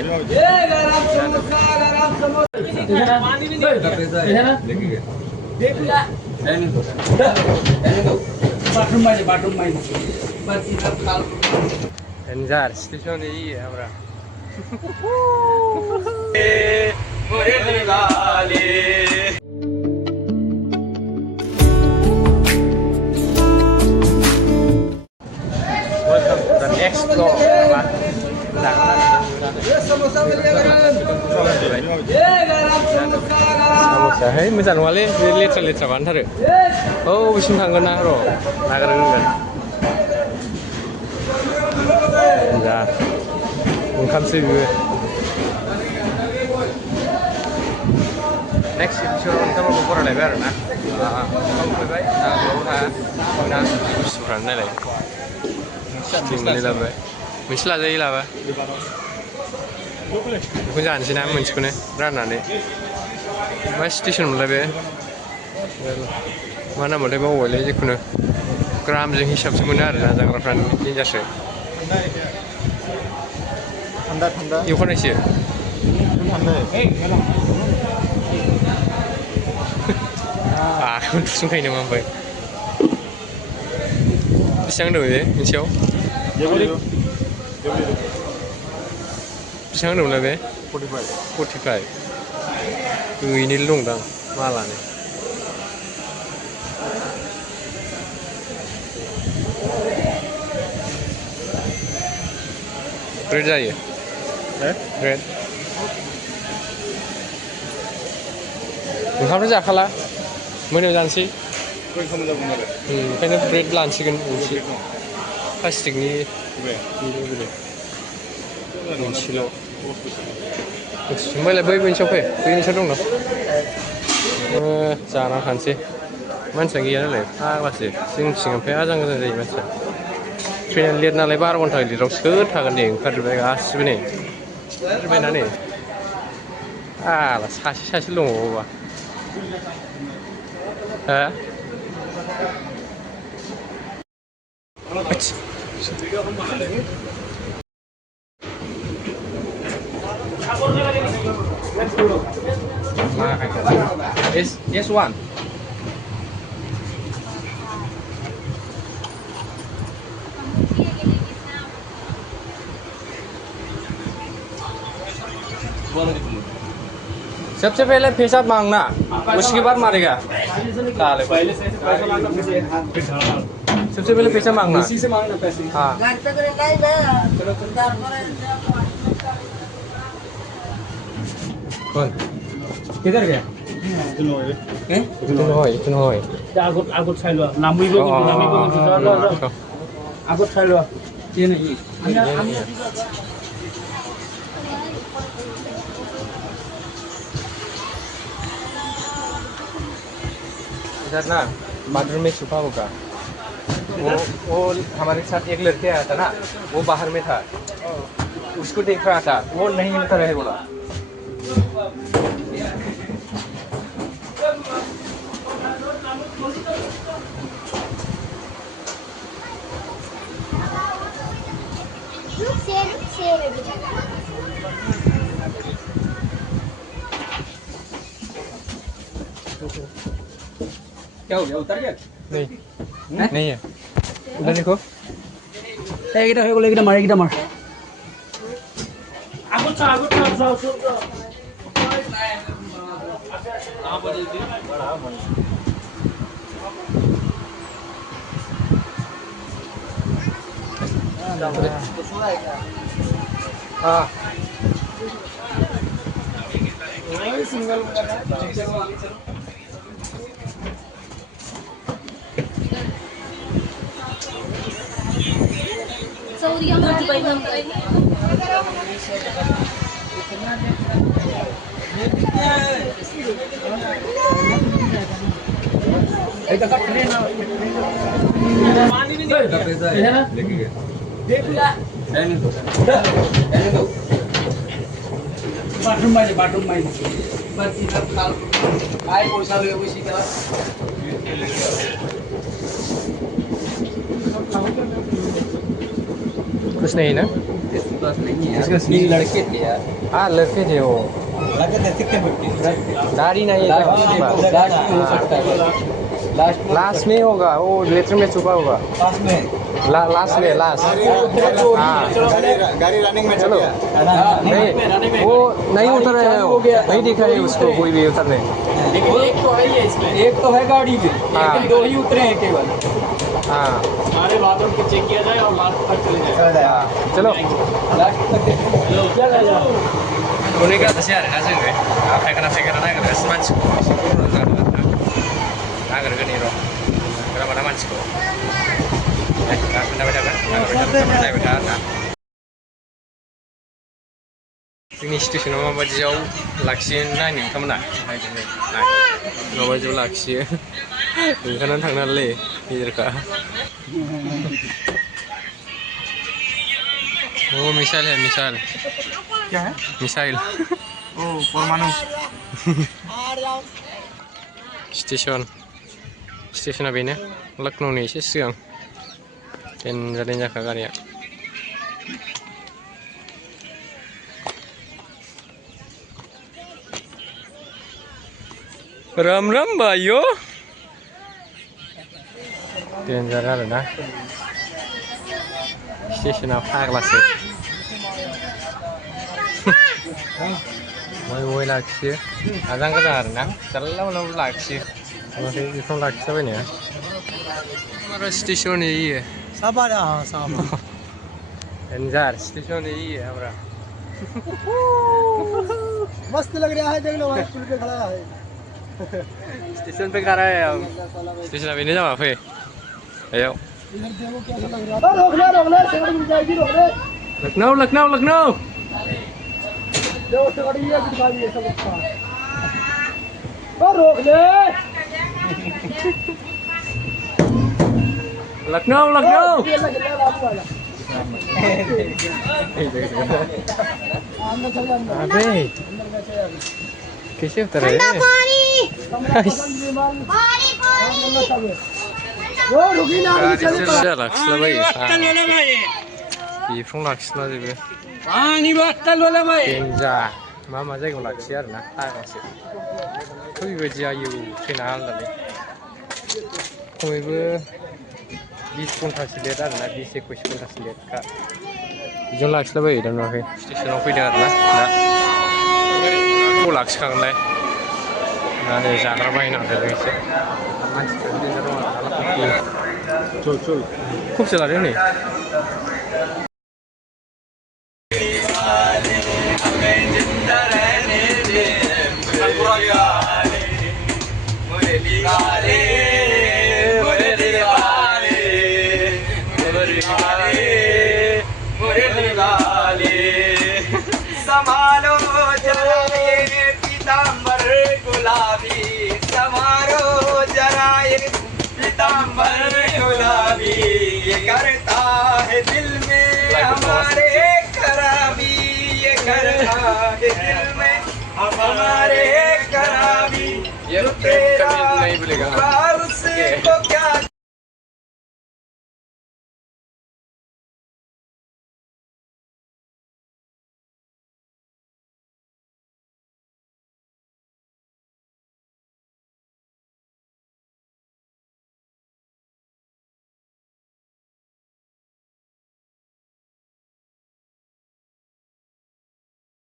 भाई एंजार स्टेशन यही है हमारा Welcome to the next vlog. Samosa, hey, moजां नङालै लेथ्रा बानायथारो औ बिसिम थांगोन ना र' नागारगोन जा ओंखामसो बिबो नेक्स्ट एपिसोडाव नोंथांमोनखौ बरायलायबाय आरो ना ओंखाम उखैबाय ना बुस्थुफ्रानो नायलाय मोननै लाबाय मोनसे लाजायो लाबा बेखौनो जानोसै ना मोनसेखौनो राननानै मा स्टेसन मोनलाय बे मा नाममोनथाय बावबायलै जिखुनु ग्रामजों हिसाबसो मोनो आरोना जाग्राफ्रानो देन्जारसो एवखानायसो आखाइखौनो थुसुमखायो नामा ओमफ्राय बेसेबां दं बे मोनसेयाव बेसेबां दंना बे 45 गैयैनिल' दंदां मालानो ब्रेड जायो ब्रेड ओंखामथ' जाखाला मोनायाव जानोसै ओंखायनो ब्रेड लानसिगोन मोनसे प्लास्टिकनि मोनसेल' ओमफ्रायलाय बै मोनसेयाव फै बै मोनसेयाव दं न' जाना थानोसै मानसिया गैया नालाय फाग्लासो जोंथिं ओमफ्राय आजां गाजां जायो मानसिया ट्रेना लेट नालाय 12 घन्टा लेटआव सोर थागोन दे ओंखारजोब्बाय गासिबो नै ओंखारजोब्बायना नै सासेल' दंबावोबा हा Yes, one. सबसे पहले पेशाब मांगना उसके बाद मारेगा सबसे पहले पैसा मांगना इसी से मांगना पैसे हाँ कौन किधर गया इतनो होय आगुत छाइलो नामिबो आगुत छाइलो ये नहीं इधर ना बाथरूम में छुपा होगा वो हमारे साथ एक लड़के आया था ना वो बाहर में था उसको देख रहा था वो नहीं मिलता रहे बोला क्या हो गया उतर गया नहीं है उधर देखो এইটা হয়ে গেল এইটা মার আগত যাও हाँ सिंगल सौरिया में बैठा पानी भी नहीं देख ला बाथरूम में बर्ती सब खाल आए पैसा लगे पैसे का कुछ नहीं ना इसके पास नहीं है इसका तीन लड़के थे यार हाँ लड़के थे वो लगे थे सिक्के में दाढ़ी नहीं है लास्ट में हो सकता है लास्ट में होगा वो लेटर में छुपा होगा पास में लास्ट में लास्ट हाँ गाड़ी रनिंग में चलो नहीं वो नहीं उतर रहे हो नहीं दिख रहे उसको कोई भी उतरने एक तो है ये इसमें एक तो है गाड़ी में हाँ। लेकिन दो ही उतरे हैं केवल हाँ सारे बातों को चेक किया जाए और लास्ट तक चले जाए चल जाए चलो लास्ट तक चला जाओ उन्हीं का तैसे आरोना जोङो फेगरा नागिरो मानसिखौ एसे गरम जादों नागिरगोन र' ग्रामाना मानसिखौ खोन्थाबाय थागोन नायबाय था आरोना जोंनि स्टेसनाव माबायदियाव लाखियो नायनो नोंथांमोना माबायदियाव लाखियो ओंखारनानै थांनानैलै गिदिरखा ओ मिसाइल है मिसाइल क्या है मिसाइल ओ परमाणु स्टेशना बेनो लखनौनि एसे सिगां देनजार जाखा गारिया राम राम भाइयों देनजार आरोना स्टेशना फाग्लासो बय लाखियो आजां गाजां आरोना जानला मोनला लाखियो ओमफ्राय बेखौ लाखिलाबायनाया हमारा स्टेशन यही है साबार हाँ साबार डेंजर स्टेशन यही है हमारा मस्त लग रहा है देख लो भाई पुल पे खड़ा है स्टेशन पे खड़ा है हम स्टेशन अभी नहीं जमा फे आयो इधर देखो कैसा लग रहा है रोकना सड़क मिल जाएगी रोकना लखनऊ लखनऊ लखनऊ जो गाड़ी है दिखा दिए सब उसका रोक ले लखनऊ लखनऊ ये लग रहा है बाबू वाला अंदर चल जा अबे कैसे उतर रहे हैं वो रुकी ना गाड़ी लाखिला बायो बिफां लाखिला जोबो पानी बत्तल वाला भाई देनजार मा जायगायाव लाखियो आरोना फाग्लासो थ' बेबायदि आयु ट्रेना आलदालै खमैबो 20 घन्टासो लेट आरोना 20-21 घन्टासो लेटखा बिदियावनो लाखिलाबायो दा नुवाखै स्टेसनाव फैदों आरोना दा बबाव लाखिखागोनलाय दा नै जाग्रा बायनो नागिरदों एसे मानसिफोर देनजार दं आरोना चल खबसे लादों नै समारो जरा ये पीतांबर गुलाबी समारो जरा ये पीतांबर गुलाबी ये करता है दिल में हमारे खराबी ये करता है दिल में हमारे खराबी ये तेरा नहीं बोलेगा उसको क्या